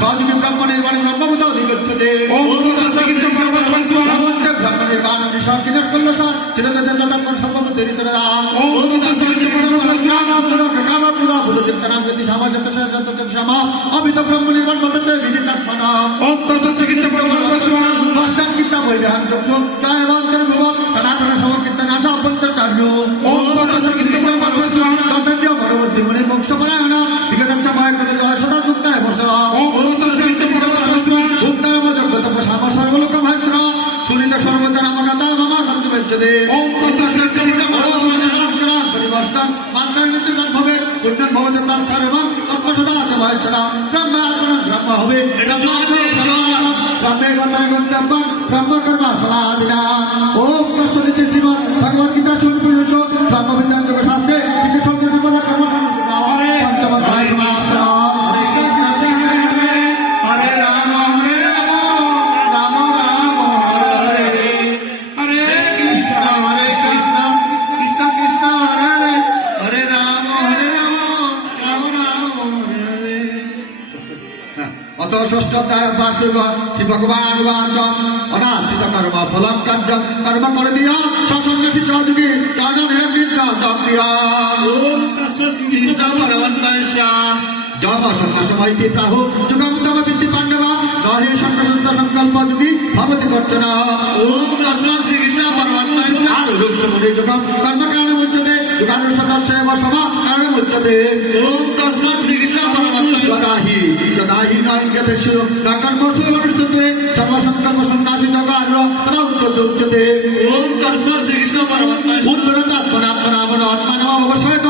সহযোগী ব্রহ্ম নির্মাণ ব্রহ্মভূত অধিগচ্ছতে বিনাশ করলো স্যার চিরতদের যথাক্ষণ সর্বভূত ঋতুরা অমিত ব্রহ্ম নির্মাণ পদ্ধতি বিদিতাত্মনা পশ্চাৎকীর্তা বৈধান জয়বন্তর ভুবন সনাতন সমকীর্তন আশা অভ্যন্তর কার্য পরবর্তী মনে মোক্ষ পরায়ণ বিগতাচ্ছা ভয় করে জয় সদা মুক্তায় বসা মুক্তায় যোগ্যতা সাম সর্বলোক ভাষ্য সুনীত সর্বতা রামকাতা মামা সন্ত বেচ্ছদে পরিবস্তন মাত্রার মৃত্যু ভবে পুণ্যন ভবতে তার সর্বম তৎপসদা ভয়সরা ব্রহ্ম হবে ব্রহ্মের কথায় গন্তব্য ব্রহ্ম কর্ম সমাধিনা ওম তৎসদিতি শ্রীমদ্ ভগবদ গীতা সুরপুরুষ ব্রহ্মবিদ্যান যোগ শাস্ত্রে শ্রীকৃষ্ণ সম্পদা কর্ম সমাধিনা পঞ্চমধ্যায় সমাপ্ত হরে রাম রাম রাম হরে হরে কৃষ্ণ কৃষ্ণ কৃষ্ণ হরে হরে রাম রাম রাম হরে অত ষষ্ঠ বাসুদেব শ্রী ভগবান বাচম অনাশ্রিত কর্ম ফলম কার্যম কর্ম করে দিয়া সসন্ন্যাসী চৌযোগী চরণে বিদ্যা চক্রিয়া জব সন্ন্যাসময়তি প্রাহু যুগন্তম বিদ্যি পাণ্ডবা নহে সন্ন্যাসস্থ সংকল্প যুগী ভবতি বর্চনা শ্রীকৃষ্ণ পরমাত্মা রুক্ষমুনি যুগম কর্ম কারণে মুচ্যতে যুগানুসদস্য সমা কারণে মুচ্যতে শ্রীকৃষ্ণ পরমাত্মা যদাহি নয়জ্ঞতেষু ন কর্মসু অনুষ্ঠতে সর্বসংকল্প সন্ন্যাসী জগার তদা উচ্যতে শ্রীকৃষ্ণ পরমাত্মা উত্তরতাত্মনাত্মনামন আত্মানম অবশ্যই